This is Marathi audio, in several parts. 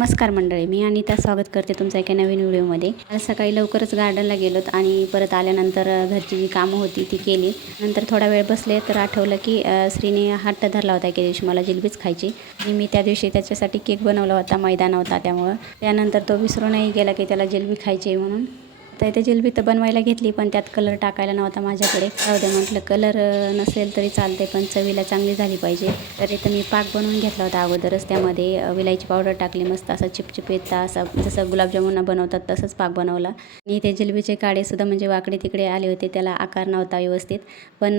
नमस्कार मंडळी, मी अनिता स्वागत करते तुमचं एका नवीन व्हिडिओमध्ये. आज सकाळी लवकरच गार्डनला गेलोत आणि परत आल्यानंतर घरची जी कामं होती ती केली. नंतर थोडा वेळ बसले तर आठवलं की श्रीने हट्ट धरला होता की दिवशी मला जिलबीच खायची आणि मी त्या दिवशी त्याच्यासाठी केक बनवला होता, मैदा नव्हता त्यामुळं. त्यानंतर तो विसरूनही गेला की त्याला जिलबी खायची म्हणून. तर इथे जिलबी तर बनवायला घेतली पण त्यात कलर टाकायला नव्हता माझ्याकडे. जाऊ दे म्हटलं, कलर नसेल तरी चालते पण चवीला चांगली झाली पाहिजे. तर इथं मी पाक बनवून घेतला होता अगोदरच. त्यामध्ये विलायची पावडर टाकली, मस्त असा चिपचिपीत असा जसं गुलाबजामुन बनवतात तसंच पाक बनवला. आणि ते जिलबीचे काडेसुद्धा म्हणजे वाकडे तिकडे आले होते, त्याला आकार नव्हता व्यवस्थित. पण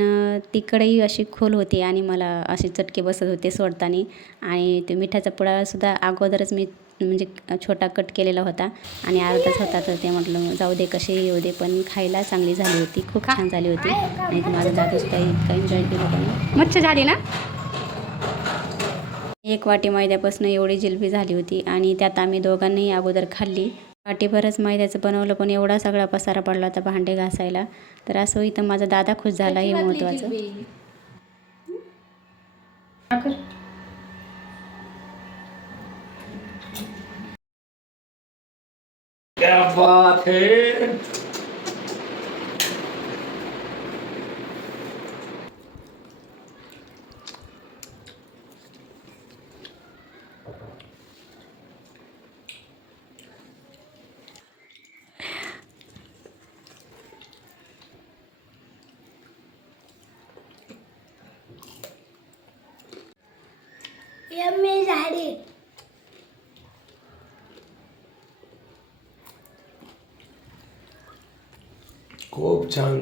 ती कढई अशी खोल होती आणि मला असे चटके बसत होते सोडताना. आणि ते मिठाचा पुडासुद्धा अगोदरच मी म्हणजे छोटा कट केलेला होता आणि अर्धाच होता. तर ते म्हटलं जाऊ दे कशी येऊ दे, पण खायला चांगली झाली होती, खूप छान झाली होती. आणि माझं दादूसुद्धा इतका एन्जॉय केलं पण. मच्छर झाली ना. 1 वाटी मैद्यापासून एवढी जिलबी झाली होती आणि त्यात आम्ही दोघांनीही अगोदर खाल्ली. वाटीभरच मैद्याचं बनवलं पण एवढा सगळा पसारा पडला होता भांडे घासायला. तर असं इथं माझा दादा खुश झाला, हे महत्त्वाचं. क्या बात है. यम्मी झाली. खूप छान.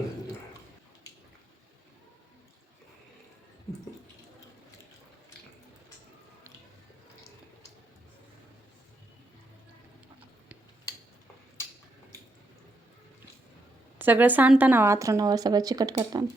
सगळं सांडताना वाथरणावर सगळं चिकट करताना.